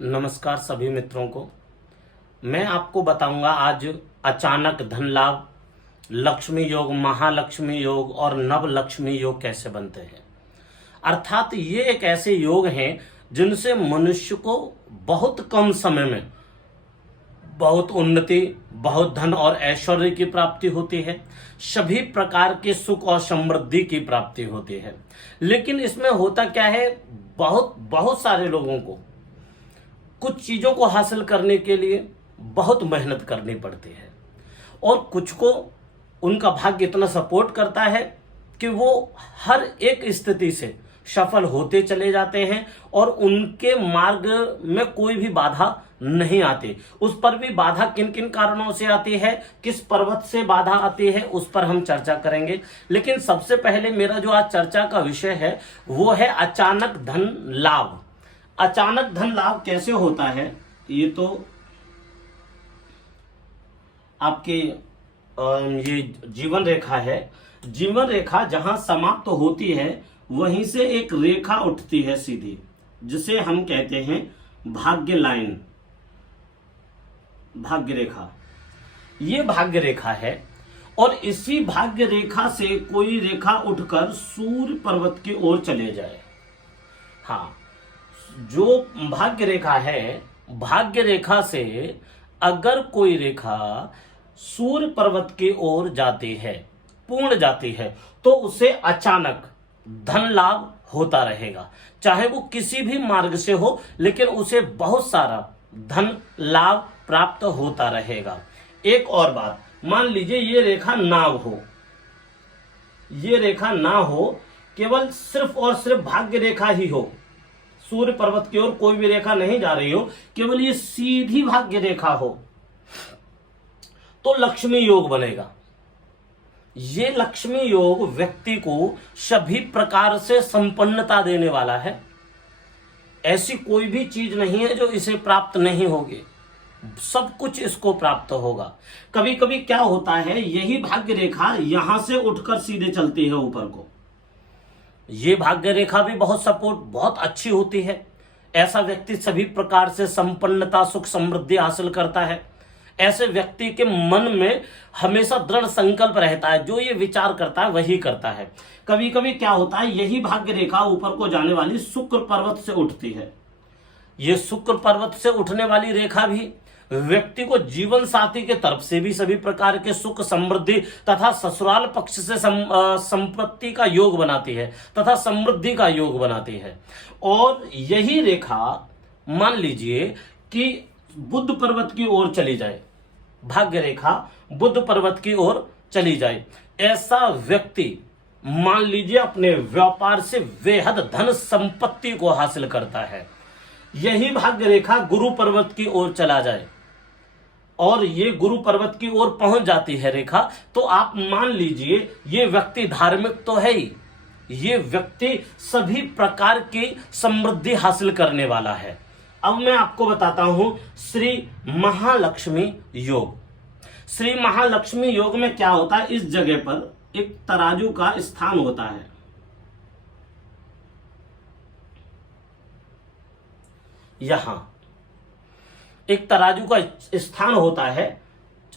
नमस्कार सभी मित्रों को। मैं आपको बताऊंगा आज अचानक धन लाभ, लक्ष्मी योग, महालक्ष्मी योग और नवलक्ष्मी योग कैसे बनते हैं। अर्थात ये एक ऐसे योग हैं जिनसे मनुष्य को बहुत कम समय में बहुत उन्नति, बहुत धन और ऐश्वर्य की प्राप्ति होती है। सभी प्रकार के सुख और समृद्धि की प्राप्ति होती है। लेकिन इसमें होता क्या है, बहुत सारे लोगों को कुछ चीजों को हासिल करने के लिए बहुत मेहनत करनी पड़ती है और कुछ को उनका भाग्य इतना सपोर्ट करता है कि वो हर एक स्थिति से सफल होते चले जाते हैं और उनके मार्ग में कोई भी बाधा नहीं आती। उस पर भी बाधा किन किन कारणों से आती है, किस पर्वत से बाधा आती है, उस पर हम चर्चा करेंगे। लेकिन सबसे पहले मेरा जो आज चर्चा का विषय है वो है अचानक धन लाभ। अचानक धन लाभ कैसे होता है, ये तो आपके ये जीवन रेखा है। जीवन रेखा जहां समाप्त तो होती है वहीं से एक रेखा उठती है सीधी, जिसे हम कहते हैं भाग्य लाइन, भाग्य रेखा। ये भाग्य रेखा है और इसी भाग्य रेखा से कोई रेखा उठकर सूर्य पर्वत की ओर चले जाए। हाँ, जो भाग्य रेखा है, भाग्य रेखा से अगर कोई रेखा सूर्य पर्वत की ओर जाती है, पूर्ण जाती है, तो उसे अचानक धन लाभ होता रहेगा। चाहे वो किसी भी मार्ग से हो, लेकिन उसे बहुत सारा धन लाभ प्राप्त होता रहेगा। एक और बात, मान लीजिए ये रेखा ना हो, ये रेखा ना हो, केवल सिर्फ और सिर्फ भाग्य रेखा ही हो, सूर्य पर्वत की ओर कोई भी रेखा नहीं जा रही हो, केवल ये सीधी भाग्य रेखा हो, तो लक्ष्मी योग बनेगा। ये लक्ष्मी योग व्यक्ति को सभी प्रकार से संपन्नता देने वाला है। ऐसी कोई भी चीज नहीं है जो इसे प्राप्त नहीं होगी, सब कुछ इसको प्राप्त होगा। कभी कभी क्या होता है, यही भाग्य रेखा यहां से उठकर सीधे चलती है ऊपर को। ये भाग्य रेखा भी बहुत सपोर्ट, बहुत अच्छी होती है। ऐसा व्यक्ति सभी प्रकार से संपन्नता, सुख, समृद्धि हासिल करता है। ऐसे व्यक्ति के मन में हमेशा दृढ़ संकल्प रहता है, जो ये विचार करता है वही करता है। कभी कभी क्या होता है, यही भाग्य रेखा ऊपर को जाने वाली शुक्र पर्वत से उठती है। ये शुक्र पर्वत से उठने वाली रेखा भी व्यक्ति को जीवन साथी के तरफ से भी सभी प्रकार के सुख, समृद्धि तथा ससुराल पक्ष से संपत्ति का योग बनाती है तथा समृद्धि का योग बनाती है। और यही रेखा मान लीजिए कि बुध पर्वत की ओर चली जाए, भाग्य रेखा बुध पर्वत की ओर चली जाए, ऐसा व्यक्ति मान लीजिए अपने व्यापार से बेहद धन संपत्ति को हासिल करता है। यही भाग्य रेखा गुरु पर्वत की ओर चला जाए और ये गुरु पर्वत की ओर पहुंच जाती है रेखा, तो आप मान लीजिए ये व्यक्ति धार्मिक तो है ही, ये व्यक्ति सभी प्रकार की समृद्धि हासिल करने वाला है। अब मैं आपको बताता हूं श्री महालक्ष्मी योग। श्री महालक्ष्मी योग में क्या होता है, इस जगह पर एक तराजू का स्थान होता है। यहां एक तराजू का स्थान होता है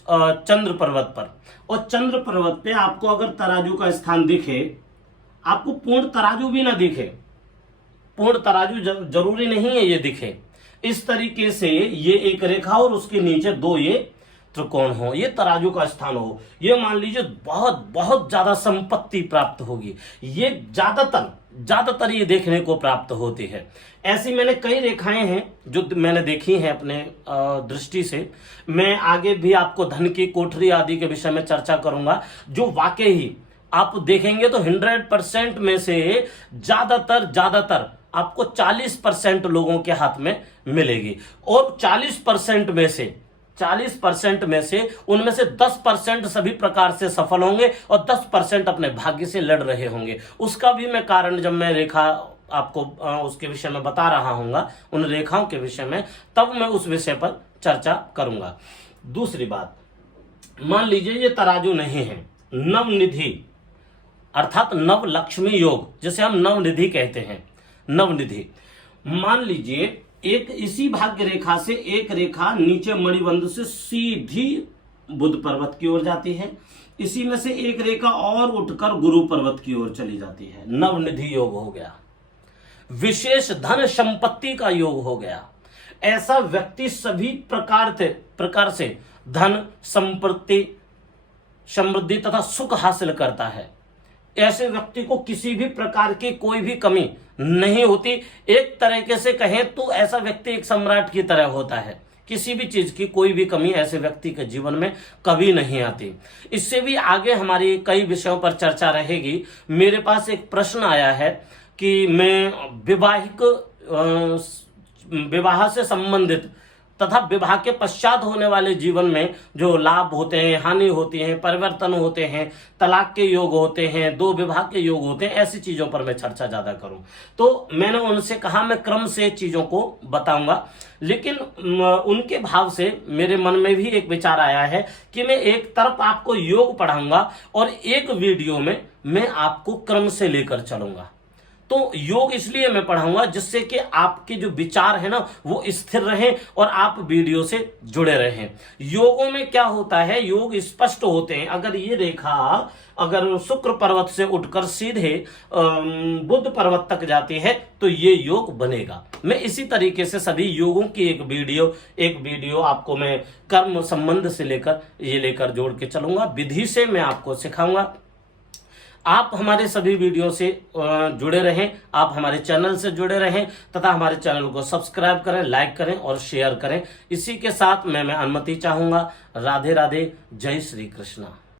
चंद्र पर्वत पर, और चंद्र पर्वत पे आपको अगर तराजू का स्थान दिखे, आपको पूर्ण तराजू भी ना दिखे, पूर्ण तराजू जरूरी नहीं है ये दिखे, इस तरीके से ये एक रेखा और उसके नीचे दो ये त्रिकोण हो, ये तराजू का स्थान हो, ये मान लीजिए बहुत बहुत ज्यादा संपत्ति प्राप्त होगी। ये ज्यादातर ये देखने को प्राप्त होती है। ऐसी मैंने कई रेखाएं हैं जो मैंने देखी हैं अपने दृष्टि से। मैं आगे भी आपको धन की कोठरी आदि के विषय में चर्चा करूंगा, जो वाकई ही आप देखेंगे तो 100% में से ज्यादातर आपको 40% लोगों के हाथ में मिलेगी, और 40% में से उनमें से 10% सभी प्रकार से सफल होंगे और 10% अपने भाग्य से लड़ रहे होंगे। उसका भी मैं कारण जब मैं रेखा आपको उसके विषय में बता रहा हूंगा, उन रेखाओं के विषय में, तब मैं उस विषय पर चर्चा करूंगा। दूसरी बात, मान लीजिए ये तराजू नहीं है, नवनिधि अर्थात नवलक्ष्मी योग, जिसे हम नवनिधि कहते हैं, नवनिधि। मान लीजिए एक इसी भाग्य रेखा से एक रेखा नीचे मणिबंध से सीधी बुध पर्वत की ओर जाती है। इसी में से एक रेखा और उठकर गुरु पर्वत की ओर चली जाती है। नवनिधि योग हो गया, विशेष धन संपत्ति का योग हो गया। ऐसा व्यक्ति सभी प्रकार से धन संपत्ति समृद्धि तथा सुख हासिल करता है। ऐसे व्यक्ति को किसी भी प्रकार की कोई भी कमी नहीं होती। एक तरीके से कहें तो ऐसा व्यक्ति एक सम्राट की तरह होता है। किसी भी चीज की कोई भी कमी ऐसे व्यक्ति के जीवन में कभी नहीं आती। इससे भी आगे हमारी कई विषयों पर चर्चा रहेगी। मेरे पास एक प्रश्न आया है कि मैं विवाह से संबंधित तथा विवाह के पश्चात होने वाले जीवन में जो लाभ होते हैं, हानि होती है, परिवर्तन होते हैं, तलाक के योग होते हैं, दो विवाह के योग होते हैं, ऐसी चीजों पर मैं चर्चा ज्यादा करूं। तो मैंने उनसे कहा मैं क्रम से चीजों को बताऊंगा, लेकिन उनके भाव से मेरे मन में भी एक विचार आया है कि मैं एक तरफ आपको योग पढ़ाऊंगा और एक वीडियो में मैं आपको क्रम से लेकर चलूंगा। तो योग इसलिए मैं पढ़ाऊंगा जिससे कि आपके जो विचार है ना वो स्थिर रहें और आप वीडियो से जुड़े रहें। योगों में क्या होता है, योग स्पष्ट होते हैं। अगर ये रेखा अगर शुक्र पर्वत से उठकर सीधे बुध पर्वत तक जाती है तो ये योग बनेगा। मैं इसी तरीके से सभी योगों की एक वीडियो आपको मैं कर्म संबंध से लेकर जोड़ के चलूंगा। विधि से मैं आपको सिखाऊंगा। आप हमारे सभी वीडियो से जुड़े रहें, आप हमारे चैनल से जुड़े रहें तथा हमारे चैनल को सब्सक्राइब करें, लाइक करें और शेयर करें। इसी के साथ मैं अनुमति चाहूंगा। राधे राधे, जय श्री कृष्णा।